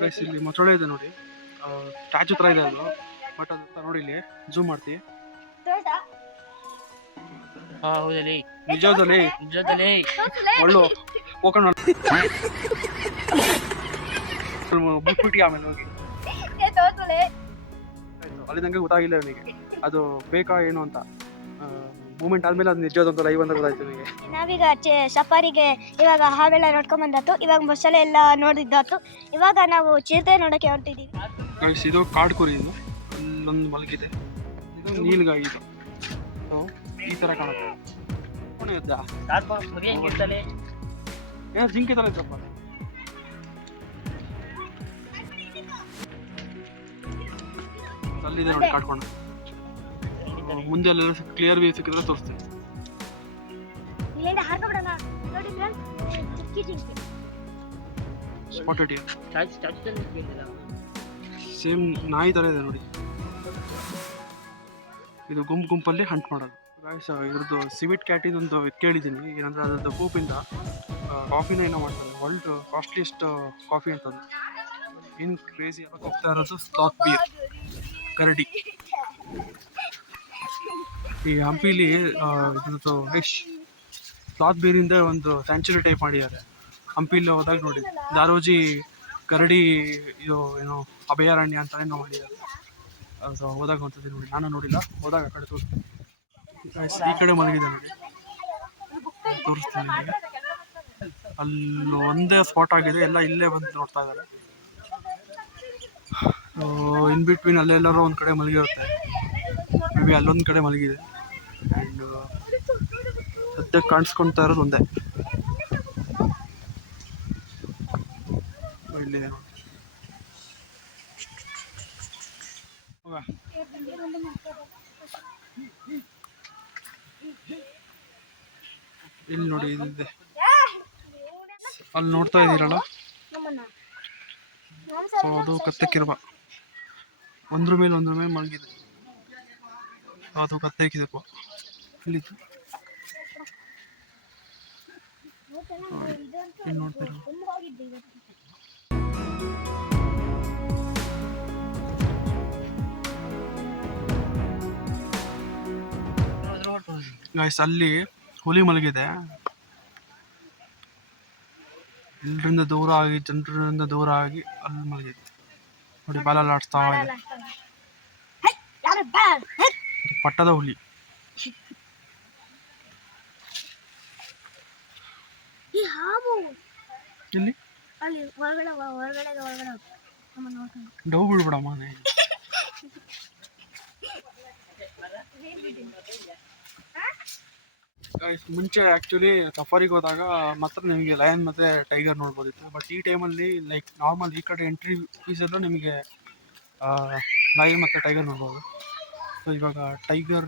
Guys ಇಲ್ಲಿ ಮೊಸಳೆ ಇದೆ ನೋಡಿ, ಸ್ಟ್ಯಾಚು ಥರ ಇದೆ ಅದು. ಬಟ್ ಅದು ನೋಡಿ ಇಲ್ಲಿ ಝೂಮ್ ಮಾಡ್ತೀವಿ. ನಿಜದಲ್ಲಿ ಒಳ್ಳು ಹೋಗೋಣ ಬಿಟ್ಬಿಟ್ಟು ಆಮೇಲೆ ಹೋಗಿ ಅಲ್ಲಿ ನಂಗೆ ಗೊತ್ತಾಗಿಲ್ಲ ನನಗೆ ಅದು ಬೇಕಾ ಏನು ಅಂತ. ಮೂಮೆಂಟ್ ಆದ್ಮೇಲೆ ಅದು ನಿಜವಾದಂತ ಲೈವ್ ಅಂತ ಗೊತ್ತಾಯ್ತು ನನಗೆ. ನಾವೀಗ ಸಫಾರಿಗೆ ಇವಾಗ ಹಾವೆಲ್ಲ ನೋಡ್ಕೊಂಡ್ ಬಂದಾತು, ಇವಾಗ ಮೊಸಳೆ ಎಲ್ಲ ನೋಡಿದ್ದಾತು. ಇವಾಗ ನಾವು ಚಿರತೆ ನೋಡಕ್ಕೆ ಹೊರಟಿದ್ದೀವಿ. ಇದು ಕಾಡು ಕುರಿ, ಇದು ಅಲ್ಲೊಂದು ಮಲಗಿದೆ, ಇದು ನೀಲ್ಗಾಯಿ, ಇದು ಈ ತರ ಕಾಣುತ್ತೆ. ಏನೋ ಜಿಂಕೆ ತರ ಇದ್ದಪ್ಪ. ಅಲ್ಲಿದೆ ನೋಡಿ ಕಾಡ್ಕೊಂಡು. ಮುಂದೆ ಅಲ್ಲೆಲ್ಲ ಕ್ಲಿಯರ್ ವ್ಯೂ ಸಿಕ್ಕಿದ್ರೆ ತೋರಿಸ್ತೀನಿ. ಸ್ಪಾಟೆಡ್ ಸೇಮ್ ನಾಯಿ ತರ ಇದೆ ನೋಡಿ. ಇದು ಗುಂಪಲ್ಲಿ ಹಂಟ್ ಮಾಡೋದು. ಇದ್ರದ್ದು ಸಿವಿಟ್ ಕ್ಯಾಟ್ ಇದೊಂದು ಕೇಳಿದ್ದೀನಿ, ಏನಂದ್ರೆ ಅದ್ರದ್ದು ಕೂಪಿಂದ ಕಾಫಿನ ಏನೋ ಮಾಡ್ತಾರೆ, ವರ್ಲ್ಡ್ ಕಾಸ್ಟ್ಲಿಯೆಸ್ಟ್ ಕಾಫಿ ಅಂತಂದು. ಇನ್ ಕ್ರೇಜಿ ಹೋಗ್ತಾ ಇರೋದು ಸ್ಲಾತ್ ಬೀರ್, ಕರಡಿ. ಈ ಹಂಪಿಲಿ ಇದ್ರದ್ದು ಸ್ಲಾತ್ ಬೀರಿಂದ ಒಂದು ಸ್ಯಾಂಚುರಿ ಟೈಪ್ ಮಾಡಿದ್ದಾರೆ. ಹಂಪಿಲಿ ಹೋದಾಗ ನೋಡಿ, ದಾರೋಜಿ ಕರಡಿ ಇದು ಏನೋ ಅಭಯಾರಣ್ಯ ಅಂತ ಏನೋ ಮಾಡಿದ್ದಾರೆ. ಅದು ಹೋದಾಗ ಹೊಂತದೆ ನೋಡಿ, ನಾನು ನೋಡಿಲ್ಲ, ಹೋದಾಗ ಆ ಕಡೆ ತೋರಿಸ್ತೀನಿ. ಈ ಕಡೆ ಮಲಗಿದೆ ನೋಡಿ, ತೋರಿಸ್ತೀನಿ ನಿಮಗೆ. ಅಲ್ಲಿ ಒಂದೇ ಸ್ಪಾಟ್ ಆಗಿದೆ, ಎಲ್ಲ ಇಲ್ಲೇ ಬಂದು ನೋಡ್ತಾ ಇದ್ದಾರೆ. ಇನ್ ಬಿಟ್ವೀನ್ ಅಲ್ಲೆಲ್ಲರೂ ಒಂದು ಕಡೆ ಮಲಗಿರುತ್ತೆ, ಮೇ ಬಿ ಅಲ್ಲೊಂದು ಕಡೆ ಮಲಗಿದೆ. ಆ್ಯಂಡ್ ಸದ್ಯಕ್ಕೆ ಕಾಣಿಸ್ಕೊಳ್ತಾ ಇರೋದು ಒಂದೇ ಇಲ್ಲಿದೆ ನೋಡಿ. ಇಲ್ಲಿ ನೋಡಿ, ಇಲ್ಲಿದೆ. ಅಲ್ಲಿ ನೋಡ್ತಾ ಇದ್ದೀರಲ್ಲ, ಸೊ ಅದು ಕತ್ತೆಕ್ಕಿರುವ ಒಂದ್ರ ಮೇಲೆ ಮಲಗಿದೆ. ಅದು ಕತ್ತೆಕ್ಕಿದಪ್ಪ ಇಲ್ಲಿದ್ದು. ಇಲ್ಲಿ ನೋಡ್ತೀರ ಗೈಸ್, ಅಲ್ಲಿ ಹುಲಿ ಮಲಗಿದೆ. ಜನರಿಂದ ದೂರ ಆಗಿ ಅಲ್ಲಿ ಮಲಗಿದೆ ನೋಡಿ, ಬಾಲಲ್ಲಿ ಆಡ್ಸ್ತಾ ಇದೆ. ಪಟ್ಟದ ಹುಲಿ. ಇಲ್ಲಿ ಡವ್ ಬಿಡ್ಬಿಡಮ್ಮ. ಮುಂಚೆ ಆ್ಯಕ್ಚುಲಿ ಸಫಾರಿಗೆ ಹೋದಾಗ ಮಾತ್ರ ನಿಮಗೆ ಲಯನ್ ಮತ್ತು ಟೈಗರ್ ನೋಡ್ಬೋದಿತ್ತು. ಬಟ್ ಈ ಟೈಮಲ್ಲಿ ಲೈಕ್ ನಾರ್ಮಲ್ ಈ ಕಡೆ ಎಂಟ್ರಿ ಫೀಸಲ್ಲೂ ನಿಮಗೆ ಲಯನ್ ಮತ್ತು ಟೈಗರ್ ನೋಡ್ಬೋದು. ಸೊ ಇವಾಗ ಟೈಗರ್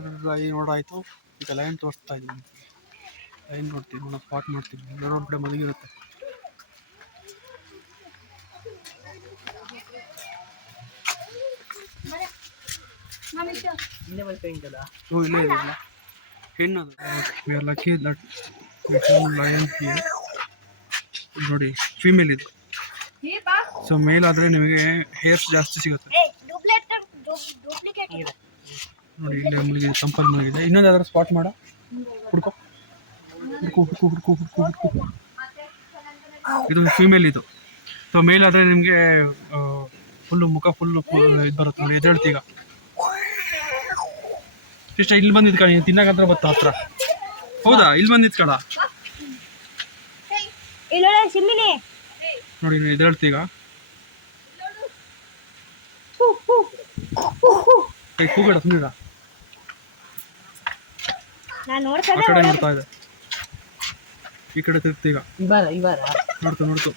ನೋಡಾಯಿತು, ಈಗ ಲಯನ್ ತೋರಿಸ್ತಾ ಇದ್ದೀನಿ. ಲಯನ್ ನೋಡ್ತೀನಿ, ನಾನು ಸ್ಪಾಟ್ ಮಾಡ್ತೀನಿ, ಎಲ್ಲರೂ ಒಂದು ಕಡೆ ಮಲಗಿರುತ್ತೆ. ಇಲ್ಲೇ ಇದೆ ಹೆಣ್ಣದು. We are lucky that we found lion here. ನೋಡಿ, ಫೀಮೇಲ್ ಇದು. ಸೊ ಮೇಲ್ ಆದರೆ ನಿಮಗೆ ಹೇರ್ಸ್ ಜಾಸ್ತಿ ಸಿಗುತ್ತೆ ನೋಡಿ. ಇಲ್ಲೇ ಮಲಗಿದೆ, ತಂಪಲ್ಲಿ ಮಲಗಿದೆ. ಇನ್ನೊಂದು ಯಾವ್ದಾದ್ರು ಸ್ಪಾಟ್ ಮಾಡ, ಹುಡ್ಕೋ. ಇದು ಫೀಮೇಲ್ ಇದು. ಸೊ ಮೇಲ್ ಆದರೆ ನಿಮಗೆ ಫುಲ್ಲು ಮುಖ ಫುಲ್ಲು ಇದು ಬರುತ್ತೆ ನೋಡಿ, ಎದ್ದೇಳ್ತೀಗ ಇಷ್ಟ. ಇಲ್ಲಿ ಬಂದಿದ್ ಕಣ ತಿನ್ನಕಂತ್ರ ಬತ್ತ ಹತ್ರ. ಹೌದಾ, ಇಲ್ಲಿ ಬಂದಿದ್ ಕಡ ನೋಡಿ, ಎದ್ದೇಳ್ತೀಗ. ಕೈ ಕೂಗಡ ಸುಮ್ಮನಿರ. ಆ ಕಡೆ ನೋಡ್ತಾ ಇದೆ, ಈ ಕಡೆ ತಿರ್ತೀಗ. ನೋಡ್ತು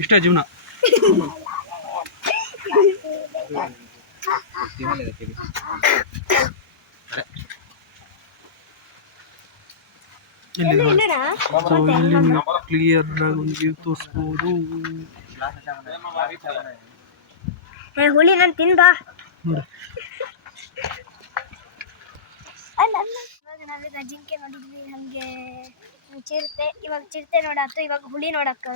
ಇಷ್ಟೇ ಜೀವನ. ಇಲ್ಲಿ ಕ್ಲಿಯರ್ ಆಗಿ ಒಂದು ವ್ಯೂ ತೋರಿಸ್ಬೋದು. ಹುಲಿ ನಾನು ತಿಂದ ನಾವೀಗ ಜಿಂಕೆ ನೋಡಿದ್ವಿ, ಹಾಗೆ ಚಿರತೆ. ಇವಾಗ ಚಿರತೆ ನೋಡಾತು, ಇವಾಗ ಹುಲಿ ನೋಡಾತು.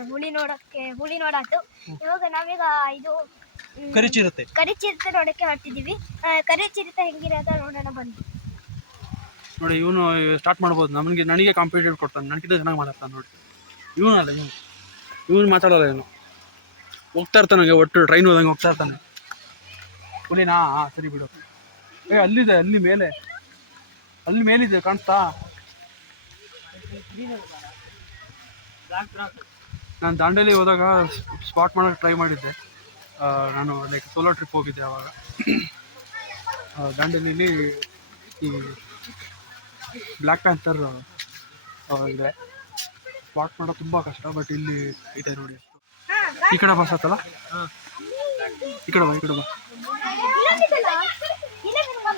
ಇವಾಗ ನಾವೀಗ ಇದು ಕರಿ ಚಿರತೆ ನೋಡಕ್ಕೆ ಹೊರಟಿದೀವಿ. ಕರಿ ಚಿರತೆ ಹೆಂಗಿರೋದ ನೋಡೋಣ ಬನ್ನಿ. ನೋಡಿ ಇವನು ಸ್ಟಾರ್ಟ್ ಮಾಡ್ಬೋದು. ನನಗೆ ಕಾಂಪಿಟೇಟಿವ್ ಕೊಡ್ತಾನೆ, ನನಗಿಂತ ಚೆನ್ನಾಗಿ ಮಾತಾಡ್ತಾನೆ ನೋಡಿ. ಇವನು ಮಾತಾಡೋಲ್ಲ, ಇವನು ಹೋಗ್ತಾ ಇರ್ತಾನೆ ಒಟ್ಟು ಟ್ರೈನ್ ಹೋದಂಗೆ ಹೋಗ್ತಾ ಇರ್ತಾನೆ. ಹುಲಿನಾ? ಸರಿ ಬಿಡು. ಅಲ್ಲಿದೆ, ಅಲ್ಲಿ ಮೇಲಿದೆ ಕಾಣಿಸ್ತಾ? ನಾನು ದಾಂಡೇಲಿ ಹೋದಾಗ ಸ್ಪಾಟ್ ಮಾಡೋಕ್ಕೆ ಟ್ರೈ ಮಾಡಿದ್ದೆ. ನಾನು ಲೈಕ್ ಸೋಲೋ ಟ್ರಿಪ್ ಹೋಗಿದ್ದೆ ಆವಾಗ. ದಾಂಡೇಲಿಲಿ ಈ ಬ್ಲ್ಯಾಕ್ ಪ್ಯಾಂಥರ್ ಇದೆ. ಸ್ಪಾಟ್ ಮಾಡೋದು ತುಂಬ ಕಷ್ಟ, ಬಟ್ ಇಲ್ಲಿ ಇದೆ ನೋಡಿ. ಈ ಕಡೆ ಬಸ್ ಆತಲ್ಲ, ಈ ಕಡೆ ಬಾ.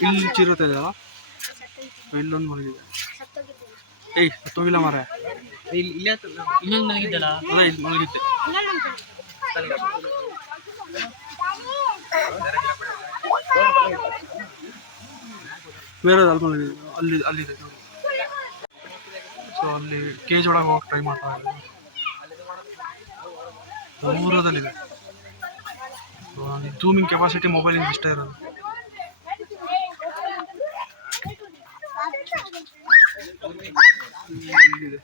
ಇಲ್ಲಿ ಚಿರತೆ ಇದೆಯಲ್ಲ, ಇಲ್ಲೊಂದು ಮಲಗಿದೆ. ಹತ್ತೋಗಿಲ್ಲ ಮಾರ, ಇನ್ನೊಂದು ಮಲಗಿದ್ದಲ್ಲ, ಅಲ್ಲ ಇಲ್ಲಿ ಮಲಗಿದ್ದೆ. ಬೇರೆ ಅಲ್ಲಿದೆ ನೋಡಿ. ಸೊ ಅಲ್ಲಿ ಕೇಜ್ ಒಳಗೆ ಹೋಗಿ ಟ್ರೈ ಮಾಡ್ತಾ ಇದ್ದಾರೆ. ದೂರದಲ್ಲಿದೆ. ಜೂಮಿಂಗ್ ಕೆಪಾಸಿಟಿ ಮೊಬೈಲಿಂದ ಇಷ್ಟ ಇರೋದು. ಇಲ್ಲಿದೆ.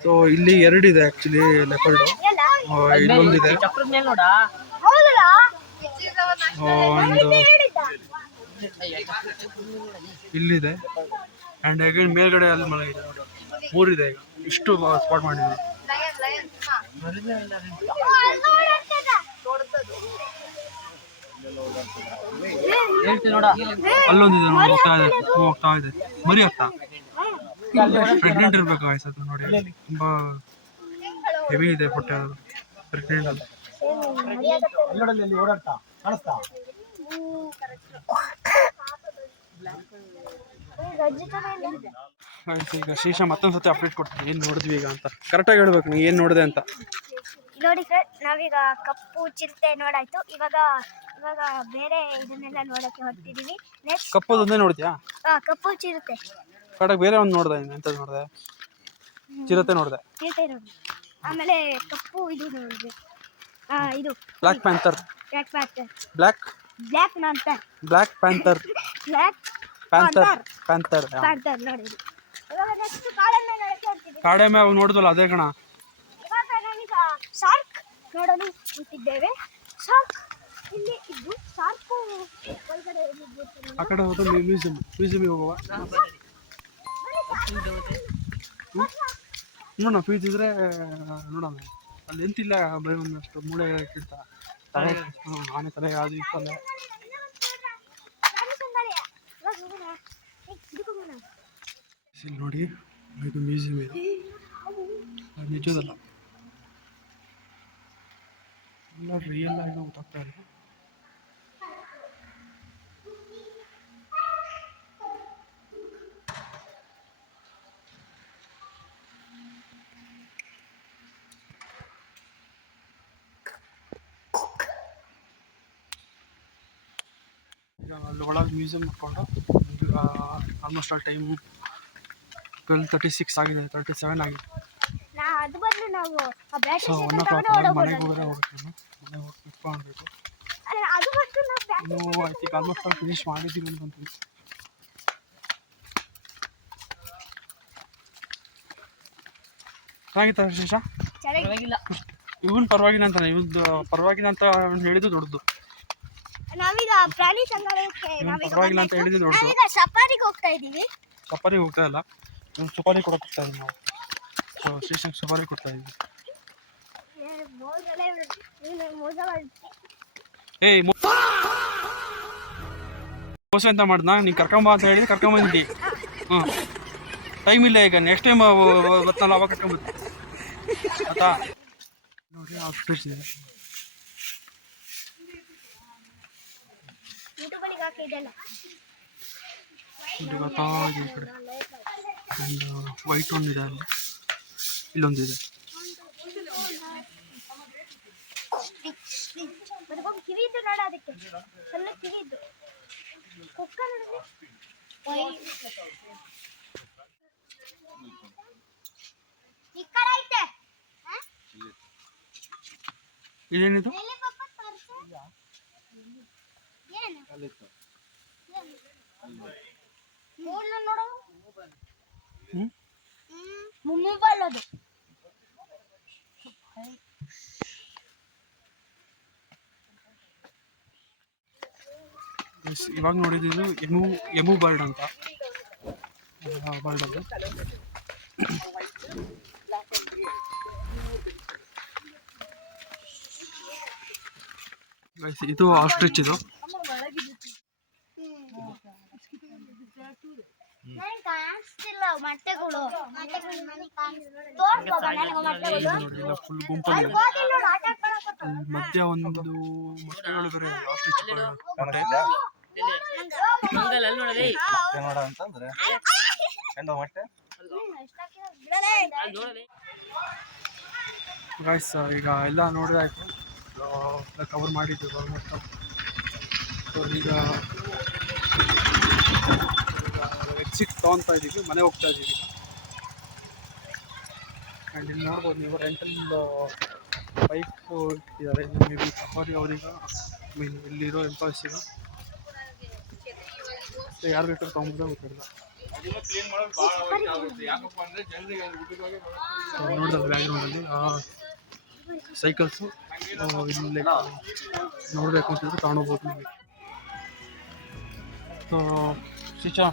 ಸೊ ಇಲ್ಲಿ ಎರಡಿದೆ ಆಕ್ಚುಲಿ ಲೆಪರ್ಡ್. ಇಲ್ಲೊಂದಿದೆ, ಒಂದು ಇಲ್ಲಿದೆ, ಆ್ಯಂಡ್ ಅಗೇನ್ ಮೇಲ್ಗಡೆ ಅಲ್ಲಿ ಮಲಗಿದೆ. ಮೂರಿದೆ, ಈಗ ಇಷ್ಟು ಸ್ಪಾಟ್ ಮಾಡಿದ್ವಿ. ಅಲ್ಲೊಂದಿದೆ ನೋಡಿ, ಹೋಗ್ತಾ ಇದೆ. ಮರಿ ಆಗ್ತಾ ಪ್ರೆಗ್ನೆಂಟ್ ಇರ್ಬೇಕು ಆಯ್ತು ನೋಡಿ. ತುಂಬಾ ಹೆವಿ ಇದೆ ಹೊಟ್ಟೆ, ಅದು ಪ್ರೆಗ್ನೆಂಟ್ ಅದು. ಈಗ ಶೀಶ ಮತ್ತೊಂದ್ಸತಿ ಅಪ್ಡೇಟ್ ಕೊಡ್ತೀನಿ, ಏನು ನೋಡಿದ್ವಿ ಈಗ ಅಂತ. ಕರೆಕ್ಟಾಗಿ ಹೇಳ್ಬೇಕು ನೀವು ಏನು ನೋಡಿದೆ ಅಂತ. ನೋಡಿ ಸರ್, ನಾವೀಗ ಕಪ್ಪು ಚಿರತೆ ನೋಡಾಯ್ತು. ಇವಾಗ ಬೇರೆ ಇದನ್ನೆಲ್ಲ ನೋಡಕ್ಕೆ ಹೊರಟಿದೀವಿ. ನೆಕ್ಸ್ಟ್ ಕಪ್ಪದೊಂದೇ ನೋಡಿದ್ಯಾ? ಕಪ್ಪು ಚಿರತೆ. ಕಡೆಗೆ ಬೇರೆ ಒಂದು ನೋಡ್ದೆ, ಎಂತ ನೋಡಿದೆ? ಚಿರತೆ ನೋಡಿದೆ. ಆಮೇಲೆ ಕಪ್ಪು ಇದು ನೋಡಿದೆ, ಇದು ಬ್ಲ್ಯಾಕ್ ಪ್ಯಾಂಥರ್. ಬ್ಲ್ಯಾಕ್ ಪ್ಯಾಂಥರ್ ನೋಡಿ. ಕಾಡೆಮ್ಮೆ ಅವಾಗ ನೋಡಿದ್ವಲ್ಲ, ಅದೇ ಕಣ. ಇವಾಗ ನಾವೀಗ ಶಾರ್ಕ್ ನೋಡಲು ಹೊಂಟಿದ್ದೇವೆ. ಶಾರ್ಕ್ ಇಲ್ಲಿ ಇದ್ದು, ಶಾರ್ಕ್ ಒಳಗಡೆ ಆ ಕಡೆ ಹೋದ ಮ್ಯೂಸಿಯಂ ಹೋಗುವ. ನೋಡೋಣ, ಫೀಸ್ ಇದ್ರೆ ನೋಡೋಣ. ಅಲ್ಲಿ ಎಂತಿಲ್ಲ, ಬರೀ ಒಂದಷ್ಟು ಮೂಳೆ ಕಿಡ್ತ ಆನೆ ತಲೆ ಅದು ಇತ್ತಲ್ಲ. ಇಲ್ಲಿ ನೋಡಿ, ಇದು ಮ್ಯೂಸಿಯಂ ಇದೆ. ನಿಜದಲ್ಲ, ಎಲ್ಲ ರಿಯಲ್ ಆಗಿ ಗೊತ್ತಾಗ್ತಾ ಇಲ್ಲ. ಈಗ ಅಲ್ಲಿ ಒಳಗೆ ಮ್ಯೂಸಿಯಂ ಮಾಡ್ಕೊಂಡು ಈಗ ಆಲ್ಮೋಸ್ಟ್ ಆಲ್ ಟೈಮು 12:36 ಆಗಿದೆ, 37 ಆಗಿದೆ. ಸೊ 1 o'clock ಮನೆಗೆ ಹೋಗೋದೇ ಹೋಗ್ಬೇಕು. ಮನೆಗೆ ಹೋಗಿ ಕುತ್ಕೊಳ್ಬೇಕು. ನಾವು I think almost all finish ಮಾಡಿದ್ದೀವಿ ಅಂತ. ಚೆನ್ನಾಗಿತ್ತ ವಿಶೇಷ? ಇವನ್ ಪರವಾಗಿಲ್ಲ ಅಂತಾನೆ, ಪರವಾಗಿಲ್ಲ ಅಂತ ಹೇಳಿದ್ದು ದೊಡ್ಡದು. ನಾವೀಗ ಪ್ರಾಣಿ ಸಂಗ್ರಹಾಲಯಕ್ಕೆ ಪರವಾಗಿಲ್ಲ ಅಂತ ಹೇಳಿದ್ದು ದೊಡ್ಡದು. ಸಫಾರಿಗೆ ಹೋಗ್ತಾ ಇದ್ದೀವಿ. ಸಫಾರಿಗೆ ಹೋಗ್ತಾ ಇಲ್ಲ, ಸುಪಾರಿ ಕೊಡಕ್ಕೆ ಹೋಗ್ತಾ ಇದ್ದೀವಿ ನಾವು. ಸೊ ಸ್ಟೇಷನ್ಗೆ ಸುಪಾರಿ ಕೊಡ್ತಾ ಇದ್ದೀವಿ. ಮೋಸ ಅಂತ ಮಾಡ್ದ, ನೀನು ಕರ್ಕೊಂಬ ಅಂತ ಹೇಳಿದ್ರೆ ಕರ್ಕೊಂಬಂದಿ. ಟೈಮ್ ಇಲ್ಲ ಈಗ, ನೆಕ್ಸ್ಟ್ ಟೈಮ್ ಬತ್ತಲ್ಲ ಅವಾಗ ಕರ್ಕೊಂಬತ್ತಿ ಆಯ್ತಾ. ನೋಡಿ ಆಫ್ಟರ್ಸ್ ಇದೆ. ಇದು ಗೊತ್ತಾಗಿದೆ ಈ ಕಡೆ. ಒಂದು ವೈಟ್ ಒಂದಿದೆ, ಅಲ್ಲಿ ಇಲ್ಲೊಂದಿದೆ. ಅದಕ್ಕೊಂದು ಕಿವಿ ಇದ್ದು ನೋಡ, ಅದಕ್ಕೆ ಸಣ್ಣ ಕಿವಿ ಇದ್ದು ಕುಕ್ಕ ನೋಡಿದ್ರೆ ಈ ಕಡೆ ಐತೆ. ಇದೇನಿದು? ಮೊಬೈಲ್ ಅದು. ಇವಾಗ ನೋಡಿದ್ದು ಎಮು ಬರ್ಡ್ ಅಂತ ಬರ್ಡ್ ಅದು. ಇದು ಆಸ್ಟ್ರಿಚ್. ಇದು ಫುಲ್ ಗುಂಪಲ್ಲಿ ಮಧ್ಯ ಒಂದು ಮೊಟ್ಟೆಗಳು ಬೇರೆ ಆಸ್ಟ್ರಿಚ್ ಮೊಟ್ಟೆ. ಗೈಸ್ ಈಗ ಎಲ್ಲ ನೋಡಿದ್ರೆ ಆಯಿತು, ಕವರ್ ಮಾಡಿದ್ದೀವಿ ಆಲ್ಮೋಸ್ಟ್. ಸೊ ಈಗ ಎಕ್ಸಿಟ್ ತೊಗೊತಾ ಇದ್ದೀವಿ, ಮನೆ ಹೋಗ್ತಾ ಇದ್ದೀವಿ. ಆ್ಯಂಡ್ ಇಲ್ಲಿ ನೋಡ್ಬೋದು ನೀವು ರೆಂಟಲ್ ಬೈಕ್ ಇಟ್ಟಿದ್ದಾರೆ. ಮೇ ಬಿ ಸಫಾರಿ ಅವ್ರಿಗೆ, ಮೀನ್ ಇಲ್ಲಿರೋ ಎಂಪ್ಲಾಯ್ಸಿಗೆ ಯಾರು ಬೇಕಾದ್ರೂ ತೊಗೊಂಡ್ರೆ ಗೊತ್ತಿಲ್ಲ. ನೋಡಿದ್ರೆ ಬ್ಯಾಕ್ಗ್ರೌಂಡಲ್ಲಿ ಸೈಕಲ್ಸು ಇಲ್ಲೇ ನೋಡಬೇಕು ಅಂತಿದ್ರೆ ತಗೊಂಡೋಗ್ಬೋದು ನಿಮಗೆ. ಸೊ ಶಿಚಾ,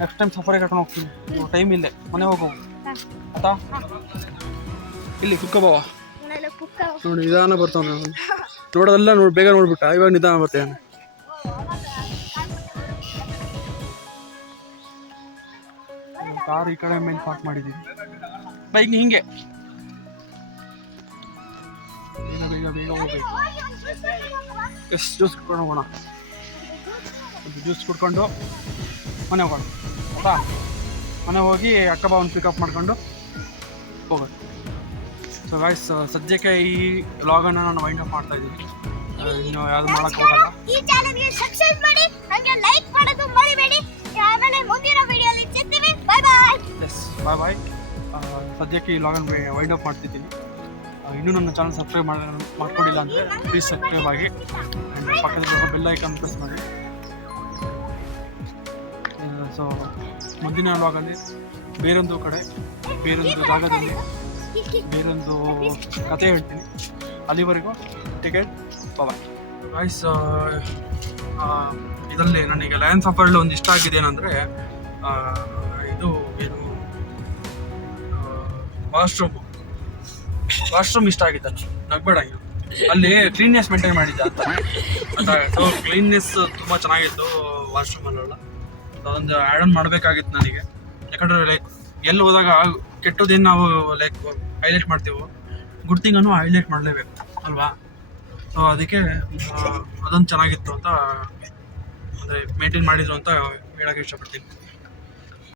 ನೆಕ್ಸ್ಟ್ ಟೈಮ್ ಸಫಾರಿ ಕರ್ಕೊಂಡು ಹೋಗ್ತೀನಿ. ಟೈಮ್ ಇಲ್ಲೇ ಮನೆ ಹೋಗೋ ಆತಾ. ಇಲ್ಲಿ ಕುಕ್ಕಬವ ನೋಡಿ, ನಿಧಾನ ಬರ್ತಾವೆ. ನೋಡೋದೆಲ್ಲ ಬೇಗ ನೋಡ್ಬಿಟ್ಟ, ಇವಾಗ ನಿಧಾನ ಬರ್ತೇನೆ. ಕಾರ್ ಈ ಕಡೆ ಮೇಲೆ ಪಾರ್ಕ್ ಮಾಡಿದ್ದೀವಿ. ಬೈಕ್ ಹಿಂಗೆ ಬೇಗ ಬೇಗ ಬೇಗ ಹೋಗ್ಬೇಕು. ಎಷ್ಟು ಜ್ಯೂಸ್ ಕುಡ್ಕೊಂಡು ಹೋಗೋಣ. ಜ್ಯೂಸ್ ಕುಡ್ಕೊಂಡು ಮನೆ ಹೋಗೋಣ ಆಯ್ತಾ. ಮನೆ ಹೋಗಿ ಅಕ್ಕ ಒಂದು ಪಿಕಪ್ ಮಾಡ್ಕೊಂಡು ಹೋಗೋಣ. ಸೊ ಗಾಯ್ಸ್, ಸದ್ಯಕ್ಕೆ ಈ ವ್ಲಾಗನ್ನು ನಾನು ವೈಂಡ್ ಅಪ್ ಮಾಡ್ತಾ ಇದ್ದೀನಿ. ಇನ್ನು ಯಾವುದು ಮಾಡೋಕ್ಕೆ ಹೋಗಲ್ಲ. ಈ ಚಾನೆಲ್ಗೆ ಸಬ್ಸ್ಕ್ರೈಬ್ ಮಾಡಿ, ಹಾಗೆ ಲೈಕ್ ಮಾಡೋದು ಮರಿಬೇಡಿ. ಆಮೇಲೆ ಮುಂದಿನ ವಿಡಿಯೋಲಿ ಸಿಗ್ತೀವಿ. ಬಾಯ್ ಬಾಯ್. ಎಸ್, ಬಾಯ್ ಬಾಯ್. ಸದ್ಯಕ್ಕೆ ಈ ವ್ಲಾಗನ್ನು ವೈಂಡ್ ಅಪ್ ಮಾಡ್ತಿದ್ದೀನಿ. ಇನ್ನೂ ನನ್ನ ಚಾನಲ್ ಸಬ್ಸ್ಕ್ರೈಬ್ ಮಾಡ್ಕೊಂಡಿಲ್ಲ ಅಂದರೆ ಪ್ಲೀಸ್ ಸಬ್ಸ್ಕ್ರೈಬ್ ಆಗಿ, ಆ್ಯಂಡ್ ಪಕ್ಕದ ಬೆಲ್ ಐಕಾನ್ ಪ್ರೆಸ್ ಮಾಡಿ. ಸೊ ಮುಂದಿನ ವ್ಲಾಗಲ್ಲಿ ಬೇರೊಂದು ಕಡೆ, ಬೇರೊಂದು ಜಾಗದಲ್ಲಿ, ಬೇರೊಂದು ಕತೆ ಹೇಳ್ತೀನಿ. ಅಲ್ಲಿವರೆಗೂ ಟಿಕೆಟ್ ಬಾಯ್ ಗಾಯ್ಸ್. ಇದರಲ್ಲಿ ನನಗೆ ಲಯನ್ಸ್ ಆಫ್ ವರ್ಲ್ಡ್ ಒಂದು ಇಷ್ಟ ಆಗಿದೆ ಏನಂದರೆ, ಇದು ಏನು ವಾಶ್ರೂಮ್ ಇಷ್ಟ ಆಗಿದ್ದ. ನಗ್ಬೇಡ, ಅಲ್ಲಿ ಕ್ಲೀನ್ನೆಸ್ ಮೇಂಟೈನ್ ಮಾಡಿದ್ದೆ ಅಂತ. ಸೊ ಕ್ಲೀನ್ನೆಸ್ ತುಂಬ ಚೆನ್ನಾಗಿತ್ತು ವಾಶ್ರೂಮಲ್ಲೆಲ್ಲ. ಅದೊಂದು ಆ್ಯಡ್ ಆನ್ ಮಾಡಬೇಕಾಗಿತ್ತು ನನಗೆ. ಯಾಕಂದರೆ ಲೈಕ್ ಎಲ್ಲಿ ಹೋದಾಗ ಕೆಟ್ಟದೇನು ನಾವು ಲೈಕ್ ಹೈಲೈಟ್ ಮಾಡ್ತೀವೋ, ಗುಡ್ ಥಿಂಗನ್ನು ಹೈಲೈಟ್ ಮಾಡಲೇಬೇಕು ಅಲ್ವಾ. ಸೊ ಅದಕ್ಕೆ ಅದೊಂದು ಚೆನ್ನಾಗಿತ್ತು ಅಂತ, ಅಂದರೆ ಮೇಂಟೈನ್ ಮಾಡಿದ್ರು ಅಂತ ಹೇಳೋಕ್ಕೆ ಇಷ್ಟಪಡ್ತೀನಿ.